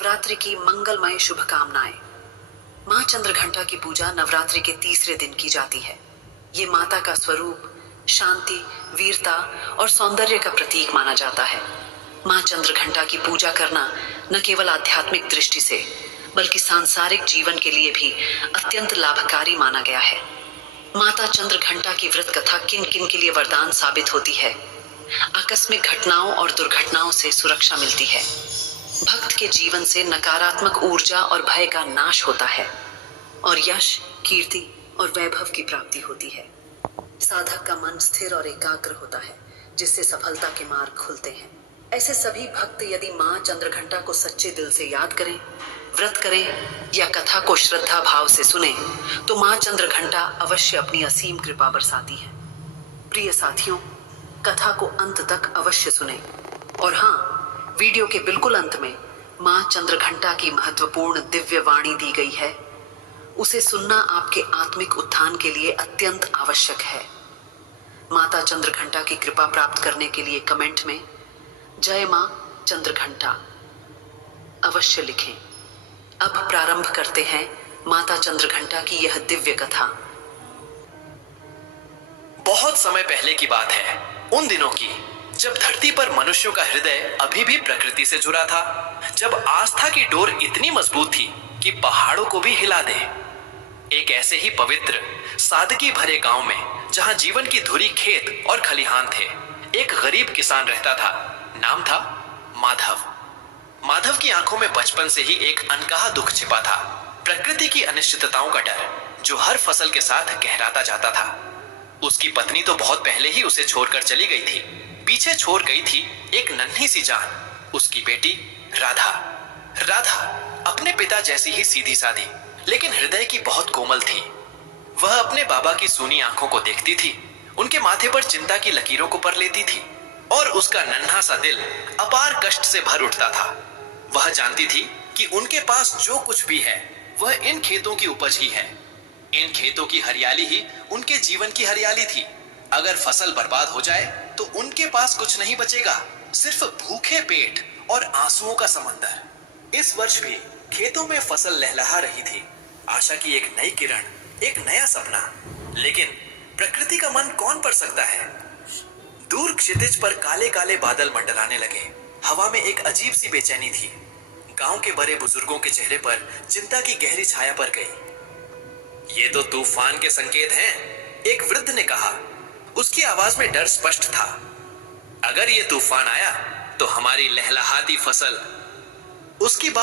नवरात्रि की मंगलमय शुभकामनाएं। माँ चंद्रघंटा की पूजा नवरात्रि के तीसरे दिन की जाती है। ये माता का स्वरूप शांति, वीरता और सौंदर्य का प्रतीक माना जाता है। माँ चंद्रघंटा की पूजा करना न केवल आध्यात्मिक दृष्टि से बल्कि सांसारिक जीवन के लिए भी अत्यंत लाभकारी माना गया है। माता चंद्रघंटा की व्रत कथा किन किन के लिए वरदान साबित होती है। आकस्मिक घटनाओं और दुर्घटनाओं से सुरक्षा मिलती है। भक्त के जीवन से नकारात्मक ऊर्जा और भय का नाश होता है और यश, कीर्ति और वैभव की प्राप्ति होती है। साधक का मन स्थिर और एकाग्र होता है, जिससे सफलता के मार्ग खुलते हैं। ऐसे सभी भक्त यदि माँ चंद्रघंटा को सच्चे दिल से याद करें, व्रत करें या कथा को श्रद्धा भाव से सुने, तो माँ चंद्रघंटा अवश्य अपनी असीम कृपा बरसाती है। प्रिय साथियों, कथा को अंत तक अवश्य सुने और हाँ, वीडियो के बिल्कुल अंत में माँ चंद्रघंटा की महत्वपूर्ण दिव्य वाणी दी गई है। उसे सुनना आपके आत्मिक उत्थान के लिए अत्यंत आवश्यक है। माता चंद्रघंटा की कृपा प्राप्त करने के लिए कमेंट में जय माँ चंद्रघंटा अवश्य लिखें। अब प्रारंभ करते हैं माता चंद्रघंटा की यह दिव्य कथा। बहुत समय पहले की बात है, उन दिनों की, जब धरती पर मनुष्यों का हृदय अभी भी प्रकृति से जुड़ा था, जब आस्था की डोर इतनी मजबूत थी कि पहाड़ों को भी हिला दे। एक ऐसे ही पवित्र, सादगी भरे गांव में, जहां जीवन की धुरी खेत और खलिहान थे, एक गरीब किसान रहता था। नाम था माधव। माधव की आंखों में बचपन से ही एक अनकहा दुख छिपा था, प्रकृति की अनिश्चितताओं का डर, जो हर फसल के साथ गहराता जाता था। उसकी पत्नी तो बहुत पहले ही उसे छोड़कर चली गई थी। पीछे छोड़ गई थी एक नन्ही सी जान, उसकी बेटी राधा। राधा अपने पिता जैसी ही सीधी सादी, लेकिन हृदय की बहुत कोमल थी। वह अपने बाबा की सूनी आंखों को देखती थी, उनके माथे पर चिंता की लकीरों को पर लेती थी और उसका नन्हा सा दिल अपार कष्ट से भर उठता था। वह जानती थी कि उनके पास जो कुछ भी है वह इन खेतों की उपज ही है। इन खेतों की हरियाली ही उनके जीवन की हरियाली थी। अगर फसल बर्बाद हो जाए तो उनके पास कुछ नहीं बचेगा, सिर्फ भूखे पेट और आंसुओं का समंदर। इस वर्ष भी खेतों में फसल लहलहा रही थी, आशा की एक नई किरण, एक नया सपना। लेकिन प्रकृति का मन कौन पढ़ सकता है। दूर क्षितिज पर काले काले बादल मंडराने लगे। हवा में एक अजीब सी बेचैनी थी। गांव के बड़े बुजुर्गों के चेहरे पर चिंता की गहरी छाया पड़ गई। ये तो तूफान के संकेत हैं, एक वृद्ध ने कहा। उसकी आवाज में डर स्पष्ट था। अगर ये तूफान आया तो हमारी लहलहाती फसल। उसकी बात